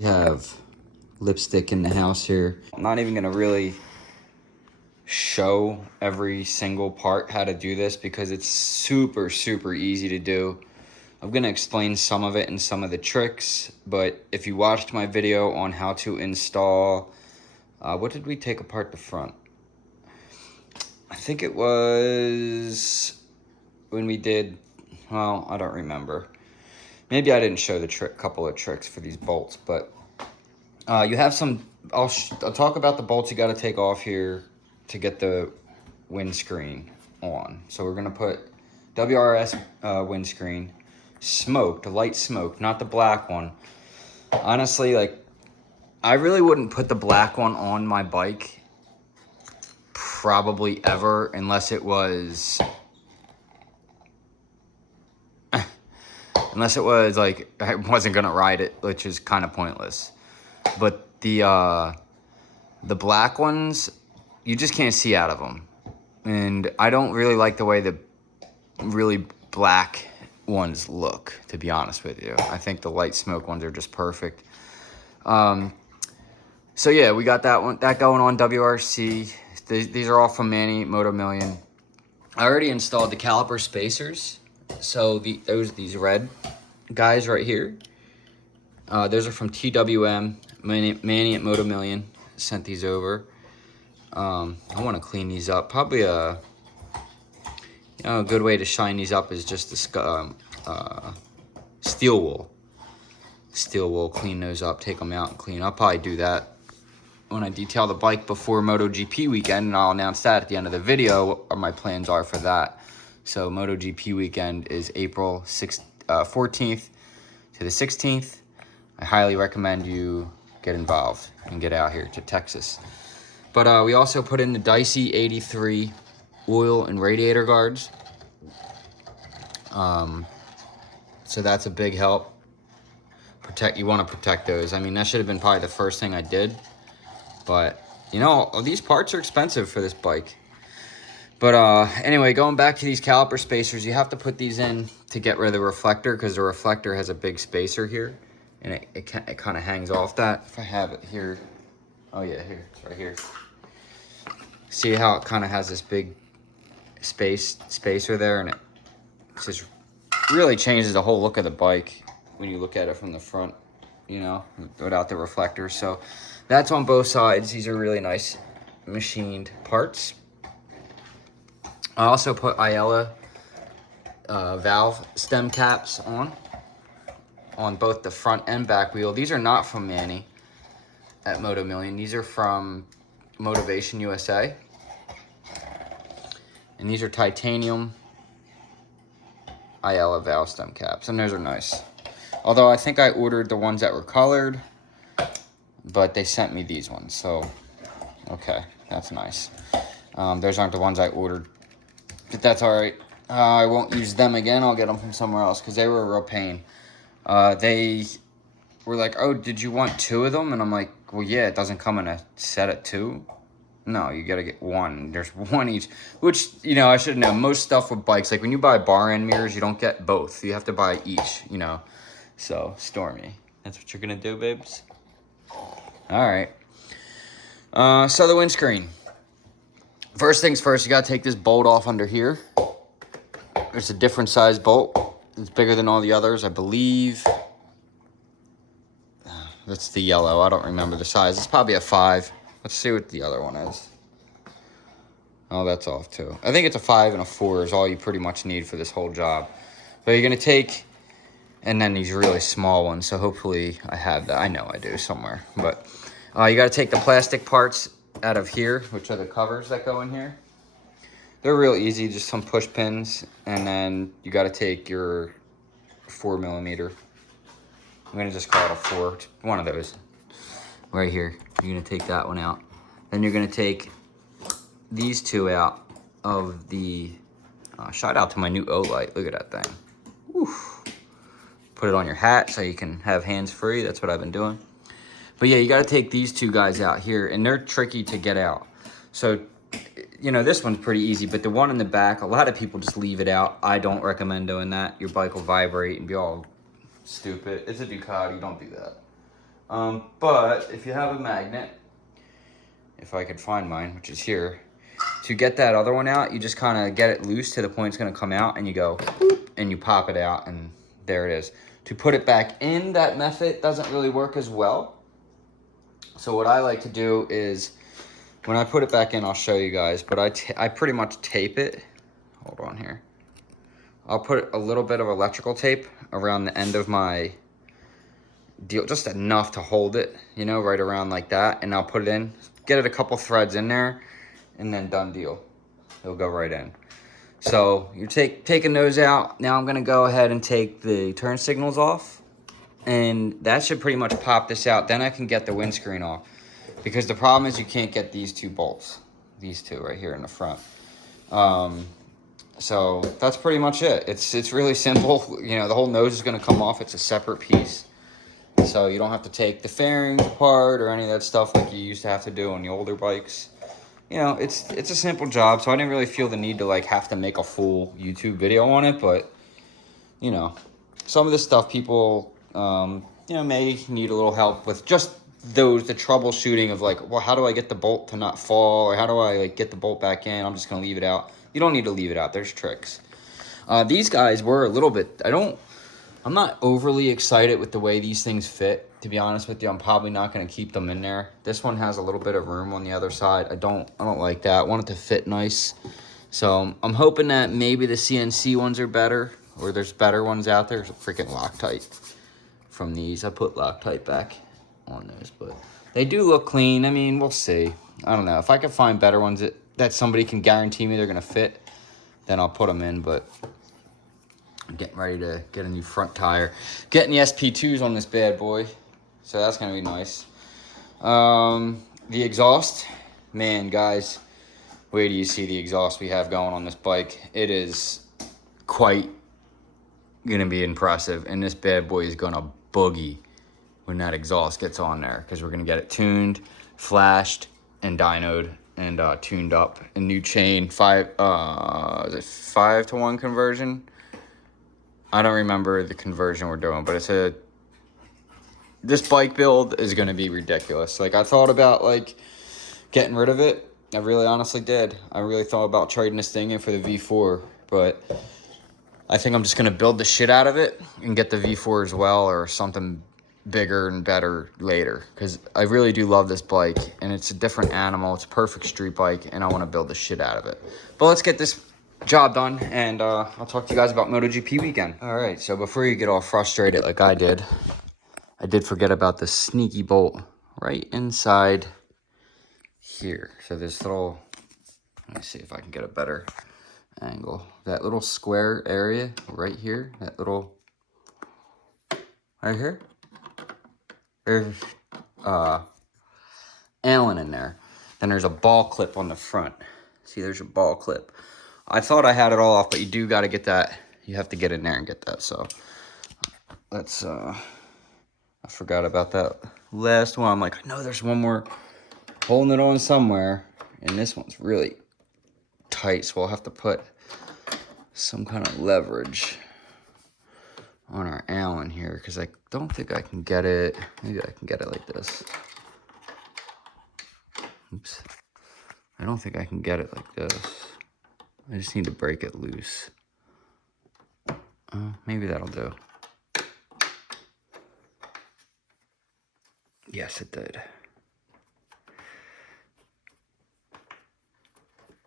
We have lipstick in the house here. I'm not even gonna really show every single part how to do this because it's super easy to do. I'm gonna explain some of it and some of the tricks, but if you watched my video on how to install, what did we take apart the front? I think it was when we did, well, I don't remember. Maybe I didn't show the couple of tricks for these bolts, but you have some, I'll talk about the bolts you gotta take off here to get the windscreen on. So we're gonna put WRS windscreen, smoked, light smoke, not the black one. Honestly, like, I really wouldn't put the black one on my bike probably ever unless it was like I wasn't gonna ride it, which is kind of pointless. But the black ones, you just can't see out of them, and I don't really like the way the really black ones look, to be honest with you. I think the light smoke ones are just perfect. So yeah, we got that going on WRC. These are all from motomillion. I already installed the caliper spacers. So these red guys right here. Those are from TWM, Manny at Motomillion sent these over. I want to clean these up. Probably a good way to shine these up is just the steel wool. Steel wool, clean those up, take them out and clean. I'll probably do that when I detail the bike before MotoGP weekend, and I'll announce that at the end of the video what my plans are for that. So MotoGP weekend is April 14th to the 16th. I highly recommend you get involved and get out here to Texas. But we also put in the Dicey 83 oil and radiator guards. So that's a big help. You want to protect those. I mean, that should have been probably the first thing I did. But, you know, these parts are expensive for this bike. But anyway, going back to these caliper spacers, you have to put these in to get rid of the reflector, because the reflector has a big spacer here, and it kind of hangs off that. If I have it here, oh yeah, here, it's right here. See how it kind of has this big spacer there, and it just really changes the whole look of the bike when you look at it from the front, you know, without the reflector. So that's on both sides. These are really nice machined parts. I also put Ayala valve stem caps on both the front and back wheel. These are not from Manny at Motomillion. These are from Motivation USA. And these are titanium Ayala valve stem caps, and those are nice. Although I think I ordered the ones that were colored, but they sent me these ones, so okay, that's nice. Those aren't the ones I ordered, but that's all right. I won't use them again. I'll get them from somewhere else because they were a real pain. They were like, oh, did you want 2 of them? And I'm like, well, yeah, it doesn't come in a set of 2. No, you gotta get 1. There's 1 each, which, you know, I should know. Most stuff with bikes, like when you buy bar end mirrors, you don't get both. You have to buy each, you know. So, Stormy, that's what you're gonna do, babes? All right. So the windscreen. First things first, you gotta take this bolt off under here. It's a different size bolt. It's bigger than all the others, I believe. That's the yellow. I don't remember the size. It's probably a 5. Let's see what the other one is. Oh, that's off too. I think it's a 5 and a 4 is all you pretty much need for this whole job. But you're gonna take, and then these really small ones. So hopefully I have that. I know I do somewhere. But you gotta take the plastic parts out of here, which are the covers that go in here. They're real easy, just some push pins, and then you got to take your 4mm. I'm gonna just call it a 4, one of those right here. You're gonna take that one out. Then you're gonna take these 2 out of the, shout out to my new O light. Look at that thing. Oof. Put it on your hat so you can have hands free. That's what I've been doing. But yeah, you got to take these 2 guys out here, and they're tricky to get out. So, you know, this one's pretty easy, but the one in the back, a lot of people just leave it out. I don't recommend doing that. Your bike will vibrate and be all stupid. It's a Ducati, don't do that. But if you have a magnet, if I could find mine, which is here, to get that other one out, you just kind of get it loose to the point it's going to come out, and you go, boop, and you pop it out, and there it is. To put it back in, that method doesn't really work as well. So what I like to do is, when I put it back in, I'll show you guys, but I pretty much tape it. Hold on here. I'll put a little bit of electrical tape around the end of my deal, just enough to hold it, you know, right around like that, and I'll put it in, get it a couple threads in there, and then done deal. It'll go right in. So you're taking those out. Now I'm gonna go ahead and take the turn signals off, and that should pretty much pop this out. Then I can get the windscreen off, because the problem is you can't get these two bolts, these two right here in the front. So that's pretty much it. It's really simple. You know, the whole nose is gonna come off. It's a separate piece. So you don't have to take the fairings apart or any of that stuff like you used to have to do on the older bikes. You know, it's a simple job, so I didn't really feel the need to like have to make a full YouTube video on it. But you know, some of this stuff people you know, may need a little help with, just the troubleshooting of like, well, how do I get the bolt to not fall, or how do I like get the bolt back in? I'm just gonna leave it out. You don't need to leave it out. There's tricks. These guys were a little bit, I'm not overly excited with the way these things fit, to be honest with you. I'm probably not going to keep them in there. This one has a little bit of room on the other side. I don't like that. I want it to fit nice. So I'm hoping that maybe the CNC ones are better, or there's better ones out there. There's a freaking Loctite from these. I put Loctite back on those, but they do look clean. I mean, we'll see. I don't know. If I can find better ones that somebody can guarantee me they're going to fit, then I'll put them in, but I'm getting ready to get a new front tire. Getting the SP2s on this bad boy. So that's going to be nice. The exhaust. Man, guys. Wait till you see the exhaust we have going on this bike. It is quite going to be impressive. And this bad boy is going to boogie when that exhaust gets on there. Because we're going to get it tuned, flashed, and dynoed. And tuned up. A new chain. Is it 5-to-1 conversion? I don't remember the conversion we're doing, but this bike build is going to be ridiculous. Like, I thought about, like, getting rid of it. I really honestly did. I really thought about trading this thing in for the V4, but I think I'm just going to build the shit out of it and get the V4 as well, or something bigger and better later, because I really do love this bike, and it's a different animal. It's a perfect street bike, and I want to build the shit out of it. But let's get this job done, and I'll talk to you guys about MotoGP weekend. All right, so before you get all frustrated like I did forget about the sneaky bolt right inside here. So this little, let me see if I can get a better angle. That little square area right here, that little, right here, there's Allen in there. Then there's a ball clip on the front. See, there's a ball clip. I thought I had it all off, but you do got to get that. You have to get in there and get that. So let's, I forgot about that last one. I'm like, I know there's one more holding it on somewhere. And this one's really tight. So we'll have to put some kind of leverage on our Allen here, because I don't think I can get it. Maybe I can get it like this. Oops. I don't think I can get it like this. I just need to break it loose. Maybe that'll do. Yes, it did.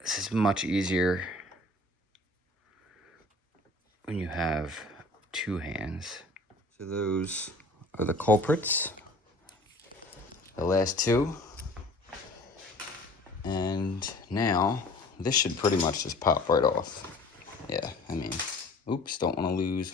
This is much easier when you have two hands. So those are the culprits. The last two. And now this should pretty much just pop right off. Yeah, I mean, oops, don't want to lose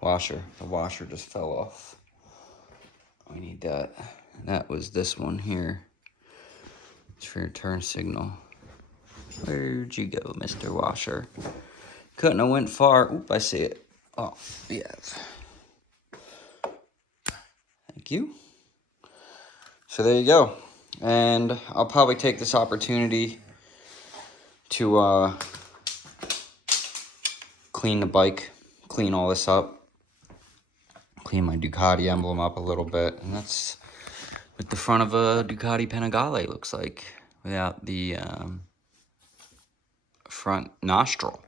washer. The washer just fell off. We need that. That was this one here. It's for your turn signal. Where'd you go, Mr. Washer? Couldn't have went far. Oop, I see it. Oh, yeah. Thank you. So there you go. And I'll probably take this opportunity to clean the bike, clean all this up, clean my Ducati emblem up a little bit. And that's what the front of a Ducati Panigale looks like without the front nostril.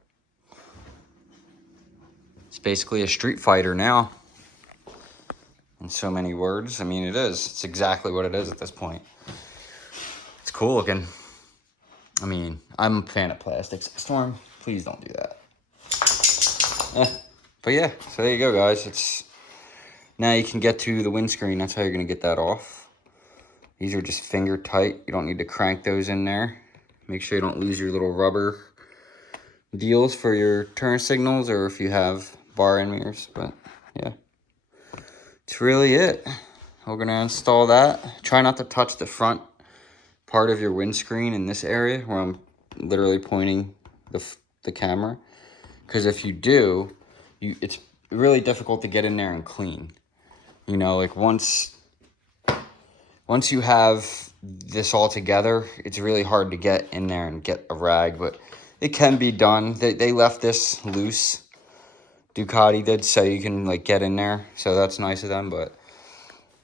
It's basically a street fighter now. In so many words. I mean, it is. It's exactly what it is at this point. It's cool looking. I mean, I'm a fan of plastics. Storm, please don't do that. But yeah, so there you go, guys. It's now you can get to the windscreen. That's how you're going to get that off. These are just finger tight. You don't need to crank those in there. Make sure you don't lose your little rubber deals for your turn signals or if you have bar end mirrors. But yeah, that's really it. We're going to install that. Try not to touch the front part of your windscreen in this area where I'm literally pointing the camera. Because if you do, it's really difficult to get in there and clean. You know, like once you have this all together, it's really hard to get in there and get a rag, but it can be done. They left this loose. Ducati did, so you can like get in there. So that's nice of them, but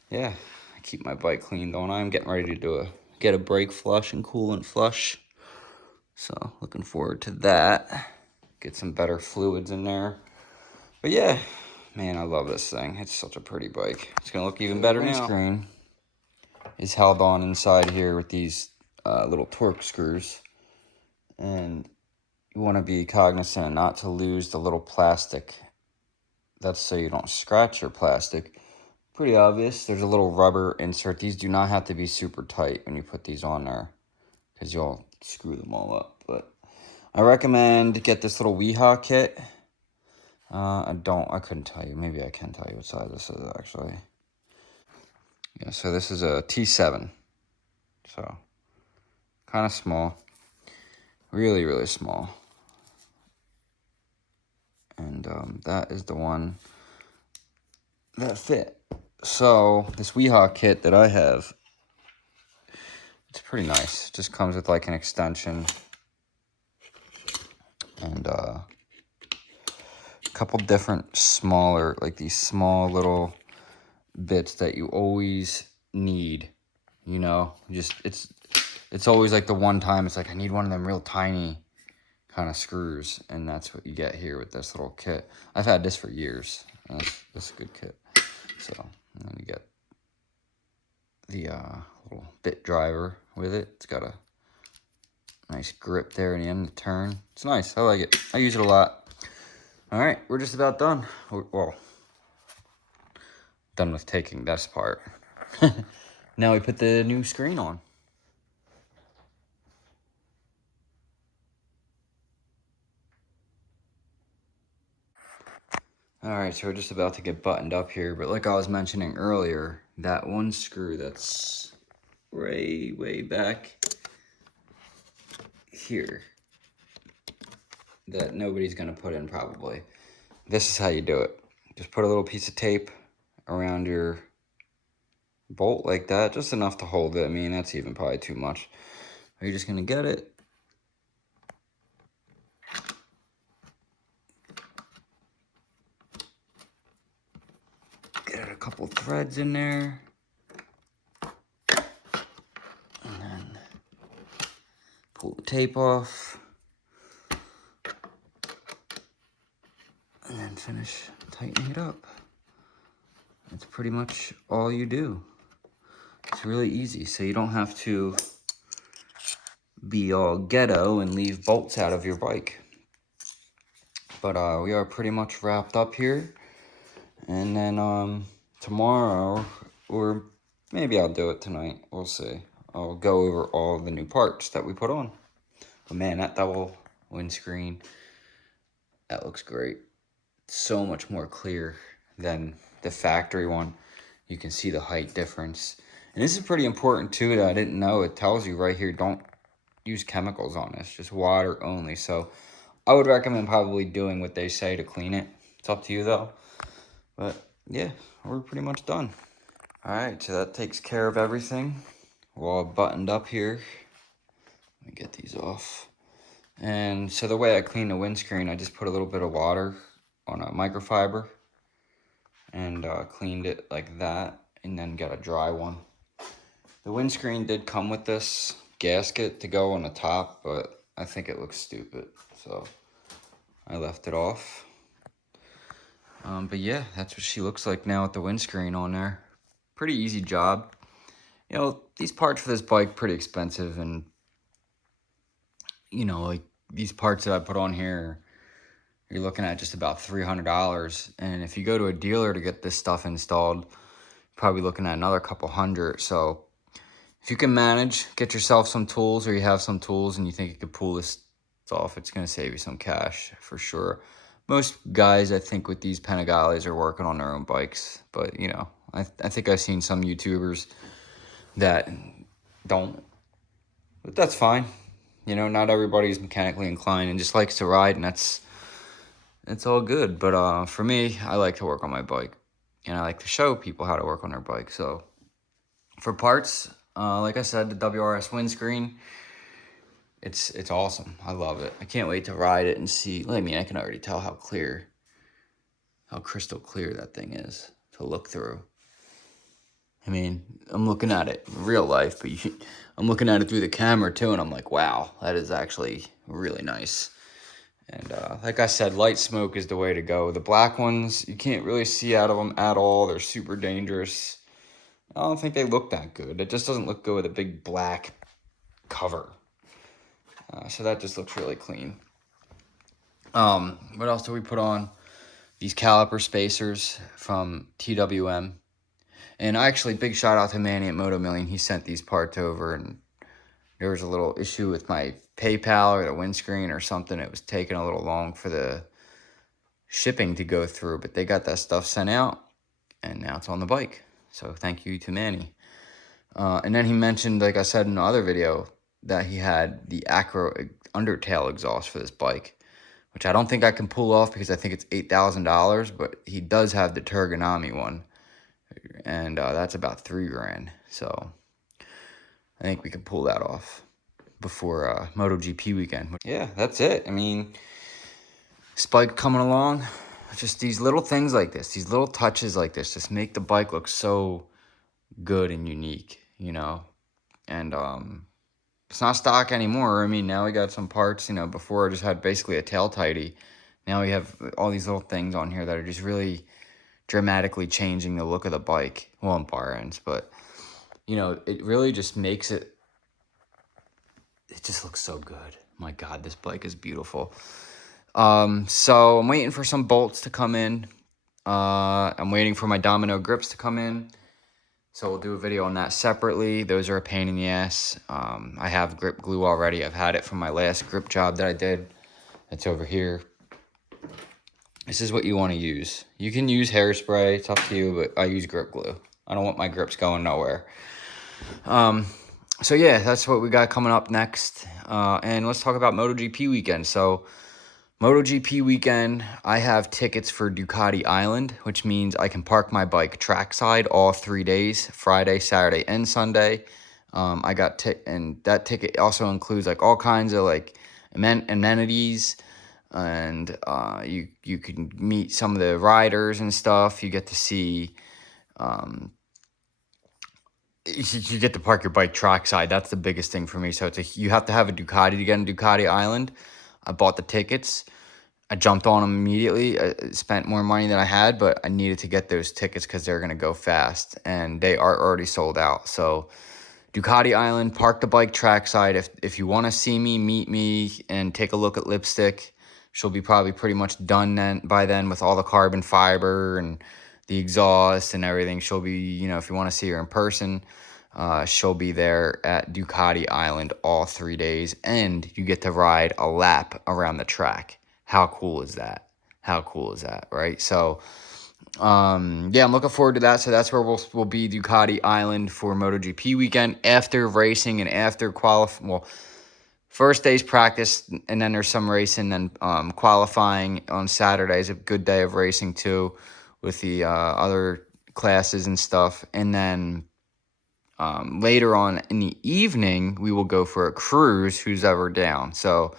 yeah, I keep my bike clean, don't I? I'm getting ready to get a brake flush and coolant flush. So looking forward to that. Get some better fluids in there. But yeah, man, I love this thing. It's such a pretty bike. It's gonna look even better now. Windscreen is held on inside here with these little torque screws. And you want to be cognizant not to lose the little plastic. That's so you don't scratch your plastic. Pretty obvious. There's a little rubber insert. These do not have to be super tight when you put these on there, because you'll screw them all up. But I recommend get this little Weehaw kit. I couldn't tell you. Maybe I can tell you what size this is actually. Yeah, so this is a T7. So kind of small. Really, really small. And that is the one that fit. So this Weehaw kit that I have, it's pretty nice. It just comes with like an extension and a couple different smaller, like these small little bits that you always need. You know, just it's always like the one time it's like I need one of them real tiny kind of screws, and that's what you get here with this little kit. I've had this for years. This is a good kit. So and then you get the little bit driver with it. It's got a nice grip there in the end to turn. It's nice. I like it. I use it a lot. All right, we're just about done. Well, done with taking this part. Now we put the new screen on. All right, so we're just about to get buttoned up here, but like I was mentioning earlier, that one screw that's way back here that nobody's gonna put in probably. This is how you do it. Just put a little piece of tape around your bolt like that, just enough to hold it. I mean, that's even probably too much. You're just gonna get it. Get a couple threads in there. And then pull the tape off. And then finish tightening it up. That's pretty much all you do. It's really easy, so you don't have to be all ghetto and leave bolts out of your bike. But we are pretty much wrapped up here. And then tomorrow, or maybe I'll do it tonight, we'll see. I'll go over all the new parts that we put on. But man, that double windscreen, that looks great. So much more clear than the factory one. You can see the height difference. And this is pretty important too that I didn't know. It tells you right here, don't use chemicals on this, just water only. So I would recommend probably doing what they say to clean it. It's up to you though. But yeah, we're pretty much done. All right, so that takes care of everything. We're all buttoned up here. Let me get these off. And so the way I clean the windscreen, I just put a little bit of water on a microfiber and cleaned it like that, and then got a dry one. The windscreen did come with this gasket to go on the top, but I think it looks stupid, so I left it off. But yeah, that's what she looks like now with the windscreen on there. Pretty easy job. You know, these parts for this bike pretty expensive, and you know, like these parts that I put on here, you're looking at just about $300. And if you go to a dealer to get this stuff installed, you're probably looking at another couple hundred. So if you can manage, get yourself some tools, or you have some tools and you think you could pull this off, it's going to save you some cash for sure. Most guys, I think, with these Panigales are working on their own bikes. But, you know, I think I've seen some YouTubers that don't. But that's fine. You know, not everybody's mechanically inclined and just likes to ride, and it's all good. But for me, I like to work on my bike, and I like to show people how to work on their bike. So for parts, like I said, the WRS windscreen, it's awesome. I love it. I can't wait to ride it and see. I mean, I can already tell how crystal clear that thing is to look through. I mean, I'm looking at it in real life, but I'm looking at it through the camera too, and I'm like, wow, that is actually really nice. And like I said, light smoke is the way to go. The black ones, you can't really see out of them at all. They're super dangerous. I don't think they look that good. It just doesn't look good with a big black cover. So that just looks really clean. What else do we put on? These caliper spacers from TWM. And actually, big shout out to Manny at Motomillion. He sent these parts over, and there was a little issue with my PayPal or the windscreen or something. It was taking a little long for the shipping to go through, but they got that stuff sent out, and now it's on the bike. So thank you to Manny. And then he mentioned, like I said in the other video, that he had the Acro undertail exhaust for this bike, which I don't think I can pull off because I think it's $8,000, but he does have the Turganami one, and that's about $3,000. So I think we can pull that off before MotoGP weekend. Yeah, that's it. I mean, Spike coming along. Just these little things like this, these little touches like this, just make the bike look so good and unique, you know. And it's not stock anymore. I mean, now we got some parts, you know. Before I just had basically a tail tighty. Now we have all these little things on here that are just really dramatically changing the look of the bike. Well, on bar ends, but you know, it really just makes it just looks so good. My God, this bike is beautiful. So I'm waiting for some bolts to come in. I'm waiting for my domino grips to come in. So we'll do a video on that separately. Those are a pain in the ass. I have grip glue already. I've had it from my last grip job that I did. It's over here. This is what you want to use. You can use hairspray. It's up to you, but I use grip glue. I don't want my grips going nowhere. So yeah, that's what we got coming up next. And let's talk about MotoGP weekend. So MotoGP weekend, I have tickets for Ducati Island, which means I can park my bike trackside all 3 days, Friday, Saturday, and Sunday. I got and that ticket also includes like all kinds of like amenities, and you can meet some of the riders and stuff. You get to see, you get to park your bike trackside. That's the biggest thing for me. So you have to have a Ducati to get on Ducati Island. I bought the tickets. I jumped on them immediately. I spent more money than I had, but I needed to get those tickets because they're going to go fast, and they are already sold out. So Ducati Island, park the bike trackside. If you want to see me, meet me, and take a look at Lipstick, she'll be probably pretty much done by then with all the carbon fiber and the exhaust and everything. She'll be, you know, if you want to see her in person, she'll be there at Ducati Island all 3 days, and you get to ride a lap around the track. How cool is that? How cool is that, right? So, yeah, I'm looking forward to that. So that's where we'll be, Ducati Island for MotoGP weekend after racing and after first day's practice, and then there's some racing, then qualifying on Saturday is a good day of racing too with the other classes and stuff. And then later on in the evening, we will go for a cruise, who's ever down. So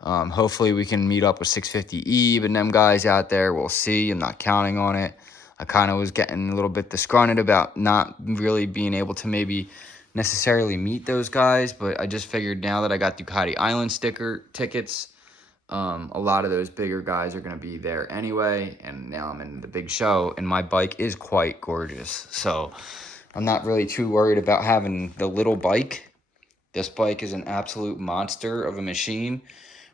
hopefully we can meet up with 650 Eve and them guys out there. We'll see. I'm not counting on it. I kind of was getting a little bit disgruntled about not really being able to maybe necessarily meet those guys, but I just figured now that I got Ducati Island sticker tickets, a lot of those bigger guys are going to be there anyway, and now I'm in the big show, and my bike is quite gorgeous, so I'm not really too worried about having the little bike. This bike is an absolute monster of a machine.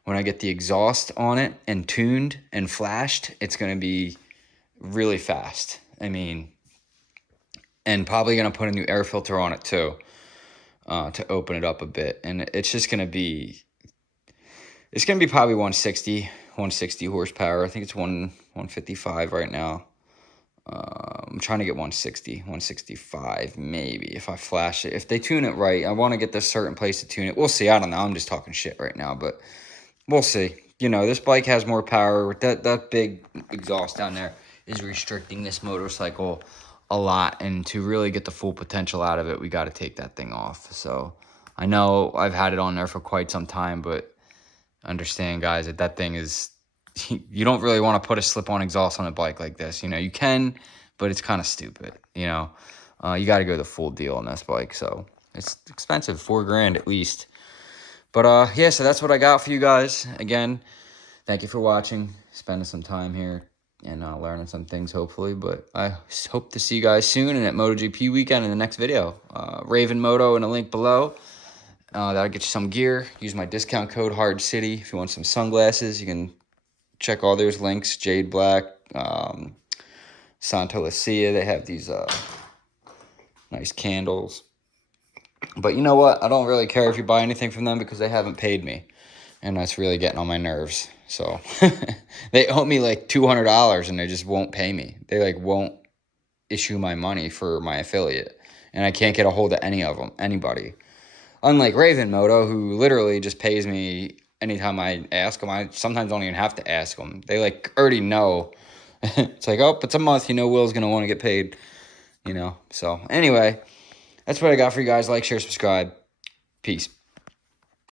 When I get the exhaust on it and tuned and flashed, it's going to be really fast. I mean, and probably going to put a new air filter on it too, to open it up a bit, and it's just going to be... It's going to be probably 160 horsepower. I think it's 155 right now. I'm trying to get 165 maybe if I flash it. If they tune it right, I want to get this certain place to tune it. We'll see. I don't know. I'm just talking shit right now, but we'll see. You know, this bike has more power. That big exhaust down there is restricting this motorcycle a lot. And to really get the full potential out of it, we got to take that thing off. So I know I've had it on there for quite some time, but understand, guys, that thing is, you don't really want to put a slip-on exhaust on a bike like this. You know, you can, but it's kind of stupid. You know, you got to go the full deal on this bike. So it's expensive, $4,000 at least. But yeah, so that's what I got for you guys. Again, thank you for watching, spending some time here, and learning some things, hopefully. But I hope to see you guys soon and at MotoGP weekend in the next video. Raven Moto in a link below. That'll get you some gear. Use my discount code Hardcity if you want some sunglasses. You can check all those links. Jade Black, Santalucia. They have these nice candles. But you know what? I don't really care if you buy anything from them because they haven't paid me. And that's really getting on my nerves. So they owe me like $200 and they just won't pay me. They like won't issue my money for my affiliate. And I can't get a hold of any of them, anybody. Unlike Raven Moto, who literally just pays me anytime I ask them. I sometimes don't even have to ask them. They like already know. It's like, oh, it's a month. You know Will's going to want to get paid. You know. So anyway, that's what I got for you guys. Like, share, subscribe. Peace.